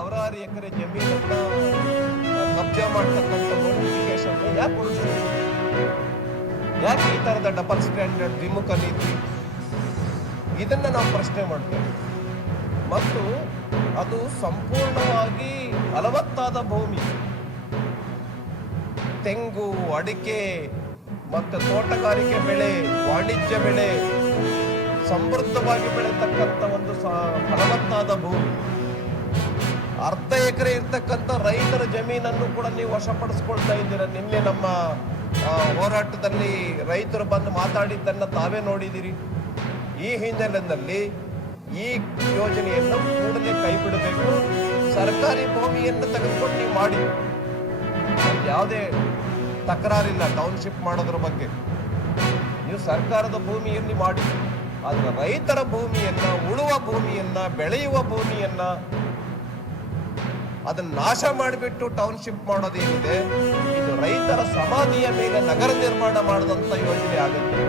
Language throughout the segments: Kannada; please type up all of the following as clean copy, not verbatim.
ಸಾವಿರಾರು ಎಕರೆ ಜಮೀನನ್ನ ಕಬ್ಜಾ ಮಾಡ್ತಕ್ಕಂಥ ನೋಟಿಫಿಕೇಶನ್ ಯಾಕೆ ಕೊಡಿಸ್ತೀವಿ? ಯಾಕೆ ಈ ತರದ ಡಬಲ್ ಸ್ಟ್ಯಾಂಡರ್ಡ್ ದ್ವಿಮುಖ ನೀತಿ? ಇದನ್ನ ನಾವು ಪ್ರಶ್ನೆ ಮಾಡ್ತೇವೆ. ಮತ್ತು ಅದು ಸಂಪೂರ್ಣವಾಗಿ ಫಲವತ್ತಾದ ಭೂಮಿ, ತೆಂಗು, ಅಡಿಕೆ ಮತ್ತು ತೋಟಗಾರಿಕೆ ಬೆಳೆ, ವಾಣಿಜ್ಯ ಬೆಳೆ ಸಮೃದ್ಧವಾಗಿ ಬೆಳೆತಕ್ಕಂಥ ಒಂದು ಫಲವತ್ತಾದ ಭೂಮಿ. ಅರ್ಧ ಎಕರೆ ಇರ್ತಕ್ಕಂಥ ರೈತರ ಜಮೀನನ್ನು ಕೂಡ ನೀವು ವಶಪಡಿಸ್ಕೊಳ್ತಾ ಇದ್ದೀರ. ನಿನ್ನೆ ನಮ್ಮ ಹೋರಾಟದಲ್ಲಿ ರೈತರು ಬಂದು ಮಾತಾಡಿದ್ದನ್ನು ತಾವೇ ನೋಡಿದ್ದೀರಿ. ಈ ಹಿನ್ನೆಲೆಯಲ್ಲಿ ಈ ಯೋಜನೆಯನ್ನು ಕೂಡಲೇ ಕೈ ಬಿಡಬೇಕು. ಸರ್ಕಾರಿ ಭೂಮಿಯನ್ನು ತೆಗೆದುಕೊಂಡು ನೀವು ಮಾಡಿ, ಯಾವುದೇ ತಕರಾರಿಲ್ಲ ಟೌನ್ಶಿಪ್ ಮಾಡೋದ್ರ ಬಗ್ಗೆ. ನೀವು ಸರ್ಕಾರದ ಭೂಮಿಯಲ್ಲಿ ಮಾಡಿ, ಆದರೆ ರೈತರ ಭೂಮಿಯನ್ನ, ಉಳುವ ಭೂಮಿಯನ್ನ, ಬೆಳೆಯುವ ಭೂಮಿಯನ್ನ ಅದನ್ನ ನಾಶ ಮಾಡಿಬಿಟ್ಟು ಟೌನ್ಶಿಪ್ ಮಾಡೋದೇನಿದೆ, ಇದು ರೈತರ ಸಮಾಧಿಯ ಮೇಲೆ ನಗರ ನಿರ್ಮಾಣ ಮಾಡಿದಂತ ಯೋಜನೆ ಆಗುತ್ತೆ.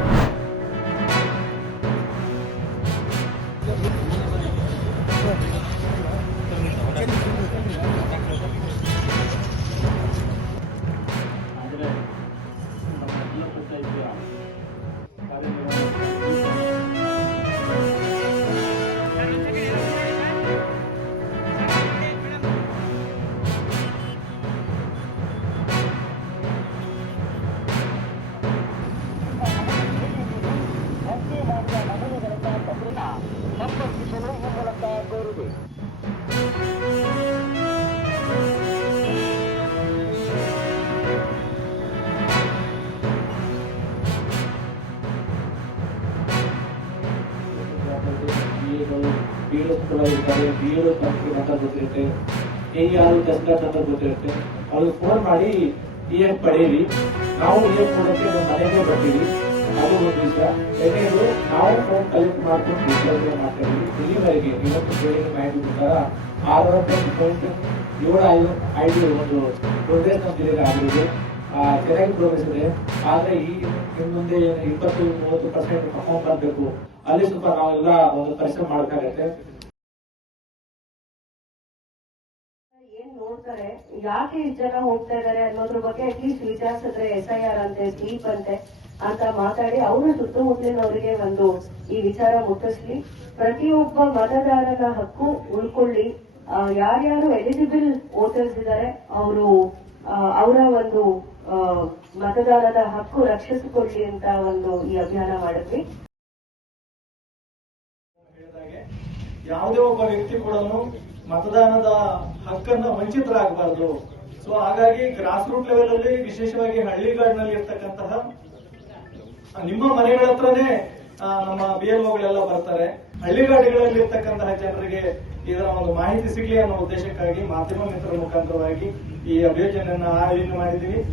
ಬಿಎಲ್ಒ ಕಂಪ್ನಿ ಅಂತ ಗೊತ್ತಿರುತ್ತೆ, ಯಾರು ಟೆಸ್ಟರ್ ಅಂತ ಗೊತ್ತಿರುತ್ತೆ. ಅವ್ರಿಗೆ ಫೋನ್ ಮಾಡಿ EF ಪಡೆಯಿರಿ. ನಾವು EF ಕೊಡೋಕ್ಕೆ ನಮ್ಮ ಮನೆಗೆ ಬರ್ತೀವಿ. ಅದು ಒಂದು ವಿಷಯ. ಎರಡನೇದು, ನಾವು ಫೋನ್ ಕಲೆಕ್ಟ್ ಮಾಡ್ಕೊಂಡು ಡಿಸ್ಕಸ್ ಮಾಡ್ತೀವಿ. ಇಲ್ಲಿವರೆಗೆ ಇವತ್ತು ಟ್ರೇಡಿಂಗ್ ಮಾಡಿ ಪ್ರಕಾರ 6.75 ID ಒಂದು ಪ್ರೋಗ್ರೆಸ್ ನಮ್ಮ ಜಿಲ್ಲೆಗೆ ಆಗಿರುತ್ತೆ. ಚೆನ್ನಾಗಿ ಪ್ರೋಗ್ರೆಸ್ ಇದೆ. ಆದ್ರೆ ಈ ಮುಂದೆ 20-30% ಪರ್ಫಾರ್ಮ್ ಮಾಡಬೇಕು. ಅಲ್ಲಿ ಸ್ವಲ್ಪ ನಾವೆಲ್ಲ ಒಂದು ಪರಿಶ್ರಮ ಮಾಡಬೇಕಾಗತ್ತೆ. ನೋಡ್ತಾರೆ ಯಾಕೆ ಇಷ್ಟು ಜನ ಹೋಗ್ತಾ ಇದಾರೆ ಅನ್ನೋದ್ರ ಬಗ್ಗೆ ಅಟ್ಲೀಸ್ಟ್ ವಿಚಾರಿಸಿದ್ರೆ SIR ಅಂತೆ, ಸ್ಲೀಪ್ ಅಂತೆ ಅಂತ ಮಾತಾಡಿ ಅವರು ಸುತ್ತಮುತ್ತಲಿನವರಿಗೆ ಒಂದು ಈ ವಿಚಾರ ಮುಟ್ಟಿಸ್ಲಿ. ಪ್ರತಿಯೊಬ್ಬ ಮತದಾರನ ಹಕ್ಕು ಉಳ್ಕೊಳ್ಳಿ. ಯಾರ್ಯಾರು ಎಲಿಜಿಬಲ್ ವೋಟರ್ಸ್ ಇದ್ದಾರೆ ಅವರು ಅವರ ಒಂದು ಮತದಾನದ ಹಕ್ಕು ರಕ್ಷಿಸಿಕೊಳ್ಳಿ ಅಂತ ಒಂದು ಈ ಅಭಿಯಾನ ಮಾಡಿದ್ವಿ. ಯಾವುದೇ ಒಬ್ಬ ವ್ಯಕ್ತಿ ಕೂಡ ಮತದಾನದ ಹಕ್ಕನ್ನ ವಂಚಿತರಾಗಬಾರದು. ಸೊ ಹಾಗಾಗಿ ಗ್ರಾಸ್ ರೂಟ್ ಲೆವೆಲ್ ಅಲ್ಲಿ, ವಿಶೇಷವಾಗಿ ಹಳ್ಳಿಗಾಡಿನಲ್ಲಿ ಇರ್ತಕ್ಕಂತಹ ನಿಮ್ಮ ಮನೆಗಳ ಹತ್ರನೇ ನಮ್ಮ BLOಗಳೆಲ್ಲ ಬರ್ತಾರೆ. ಹಳ್ಳಿಗಾಡಿಗಳಲ್ಲಿ ಇರ್ತಕ್ಕಂತಹ ಜನರಿಗೆ ಇದರ ಒಂದು ಮಾಹಿತಿ ಸಿಗಲಿ ಅನ್ನೋ ಉದ್ದೇಶಕ್ಕಾಗಿ ಮಾಧ್ಯಮ ಮಿತ್ರರ ಮುಖಾಂತರವಾಗಿ ಈ ಅಭಿಯೋಜನೆಯನ್ನ ಆಯೋಜನೆ ಮಾಡಿದ್ದೀವಿ.